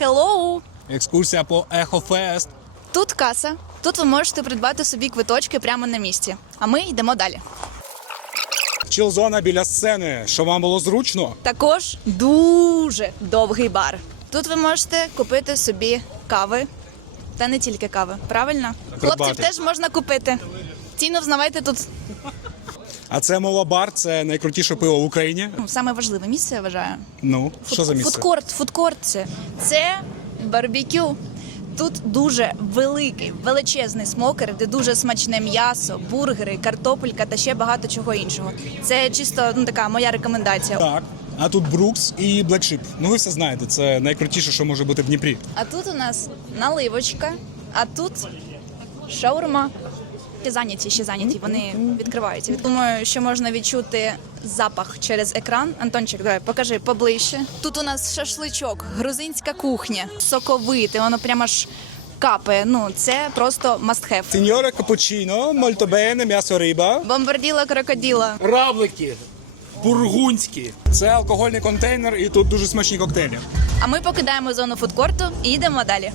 Hello! Екскурсія по Ехофест. Тут каса. Тут ви можете придбати собі квиточки прямо на місці. А ми йдемо далі. Чілзона біля сцени. Що вам було зручно? Також дуже довгий бар. Тут ви можете купити собі кави. Та не тільки кави, правильно? Придбати. Хлопців теж можна купити. Ціну взнавайте тут. А це молобар, це найкрутіше пиво в Україні. Ну, Саме важливе місце, я вважаю. Ну, що за місце? Фудкорт, фудкорт це. Це барбекю. Тут дуже великий, величезний смокер, де дуже смачне м'ясо, бургери, картопелька та ще багато чого іншого. Це чисто ну така моя рекомендація. Так. А тут Брукс і Блекшип. Ну ви все знаєте, це найкрутіше, що може бути в Дніпрі. А тут у нас наливочка, а тут шаурма. Ще зайняті, ще зайняті, вони відкриваються. Думаю, що можна відчути запах через екран. Антончик, давай покажи поближче. Тут у нас шашличок, грузинська кухня, соковите, воно прямо ж капає. Ну це просто must have. Сіньоре капучино, мольтобене, м'ясо риба. Бомбарділа крокоділа. Равлики бургундські. Це алкогольний контейнер, і тут дуже смачні коктейлі. А ми покидаємо зону фудкорту і йдемо далі.